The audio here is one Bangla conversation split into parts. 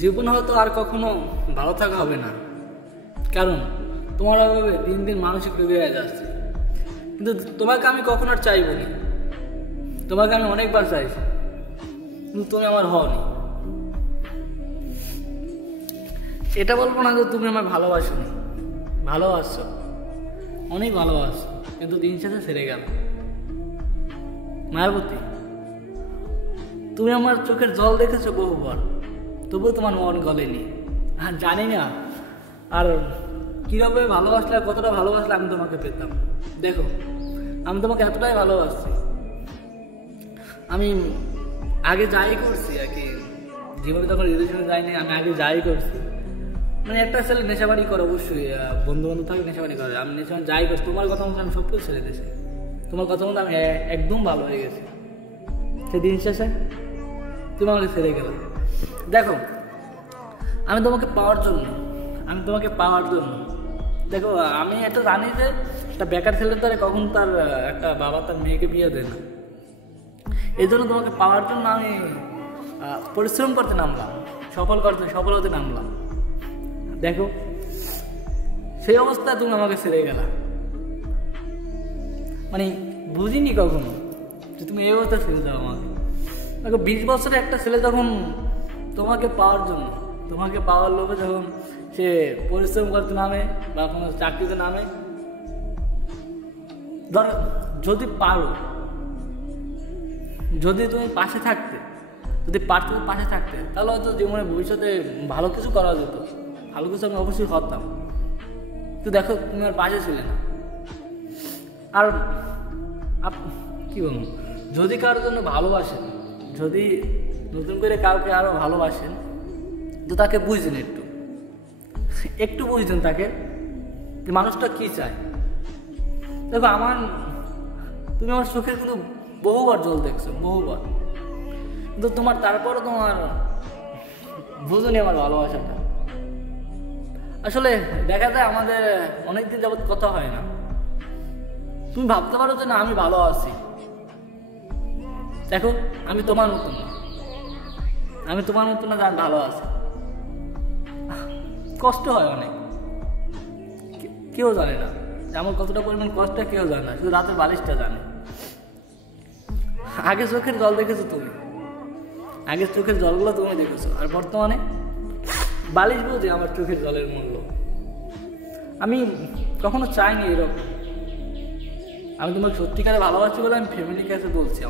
জীবন হয়তো আর কখনো ভালো থাকা হবে না, কারণ তোমার অভাবে দিন দিন মানসিক রোগী হয়ে যাচ্ছে। কিন্তু তোমাকে আমি কখনো আর চাইব না, তোমাকে আমি অনেকবার চাইছি, কিন্তু তুমি আমার হওনি। এটা বলবো না যে তুমি আমার ভালোবাসোনি, ভালোবাসছো, অনেক ভালোবাসছো, কিন্তু দিন শেষে ছেড়ে গেল। মায়াবতী, তুমি আমার চোখের জল দেখেছো বহুবার, তবুও তোমার মন গলেনি। হ্যাঁ, জানি না আর কীভাবে ভালোবাসলে, কতটা ভালোবাসলে আমি তোমাকে পেতাম। দেখো, আমি তোমাকে এতটাই ভালোবাসছি, আমি আগে যাই করছি আর কি, জীবনে তখন রিলেশনে যাইনি, আমি আগে যাই করছি। মানে একটা ছেলে নেশাবাড়ি করে, অবশ্যই বন্ধু বান্ধব থাকে নেশাবাড়ি করে, আমি নেশা যাই করছি, তোমার কথা মতো আমি সব কিছু ছেড়ে দিয়েছি, তোমার কথা মতো আমি একদম ভালো হয়ে গেছি। সেদিন শেষে তুমি আমাকে ছেড়ে গেলে। দেখো, আমি তোমাকে পাওয়ার জন্য, দেখো আমি এটা জানি যে একটা বেকার ছেলের দ্বারা কখন তার একটা বাবা তার মেয়েকে বিয়ে দেয় না, এই জন্য তোমাকে পাওয়ার জন্য আমি পরিশ্রম করতে নামলাম, সফল হতে নামলাম। দেখো, সেই অবস্থায় তুমি আমাকে ছেড়ে গেলা, মানে বুঝিনি কখনো যে তুমি এই অবস্থা ছেড়ে যাও আমাকে। দেখো, 20 বছরের একটা ছেলে যখন তোমাকে পাওয়ার জন্য, তোমাকে পাওয়ার লোভে যখন সে পরিশ্রম করতে নামে বা কোনো চাকরিতে নামে, ধর যদি পারো, যদি তুমি পাশে থাকতে, যদি পারতে পাশে থাকতে, তাহলে হয়তো জীবনে ভবিষ্যতে ভালো কিছু করা যেত, ভালো কিছু আমি অবশ্যই করতাম। তো দেখো, তুমি আর পাশে ছিলে না। আর কি বলবো, যদি কারোর জন্য ভালোবাসেন, যদি নতুন করে কাউকে আরও ভালোবাসেন, তো তাকে বুঝছেন, একটু বুঝছেন তাকে, যে মানুষটা কী চায়। দেখো, তুমি আমার চোখের কিন্তু বহুবার জল দেখছো, বহুবার, কিন্তু তারপরও তোমার বুঝুনি আমার ভালোবাসাটা। আসলে দেখা যায় আমাদের অনেকদিন যাবৎ কথা হয় না, তুমি ভাবতে পারো যে না আমি ভালো আছি। দেখো, আমি তোমার মতো না, আমি ভালো আছি। কষ্ট হয় অনেক, কেউ জানে না আমার কতটা পরিমাণ কষ্ট, কেউ জানে না, শুধু রাতের বালিশটা জানে। আগে চোখের জল দেখেছো তুমি, আগের চোখের জলগুলো তুমি দেখেছো, আর বর্তমানে বালিশ বুঝে আমার চোখের জলের মূল্য। আমি কখনো চাইনি এরকম, আমি তোমাকে সত্যিকারে ভালোবাসি বলে আমি ফ্যামিলির কাছে বলছি,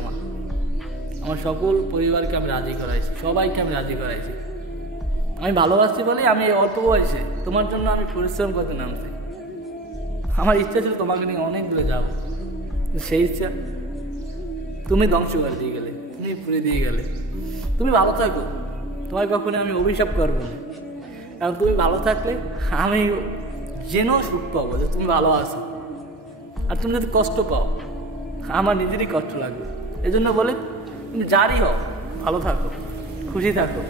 আমার সকল পরিবারকে আমি রাজি করাইছি, সবাইকে আমি রাজি করাইছি। আমি ভালোবাসি বলেই আমি অল্প বয়সে তোমার জন্য আমি পরিশ্রম করতে নামছি। আমার ইচ্ছা ছিল তোমাকে নিয়ে অনেক দূরে যাবো, সেই ইচ্ছা তুমি ধ্বংস করে দিয়ে গেলে, তুমি পুড়ে দিয়ে গেলে। তুমি ভালো থাকো, তোমার কখনো আমি অভিশাপ করবো না, কারণ তুমি ভালো থাকলে আমি যেন সুখ পাবো যে তুমি ভালো আছো। আর তুমি যদি কষ্ট পাও, আমার নিজেরই কষ্ট লাগবে। এই জন্য বলে, তুমি যারই হও, ভালো থাকো, খুশি থাকো।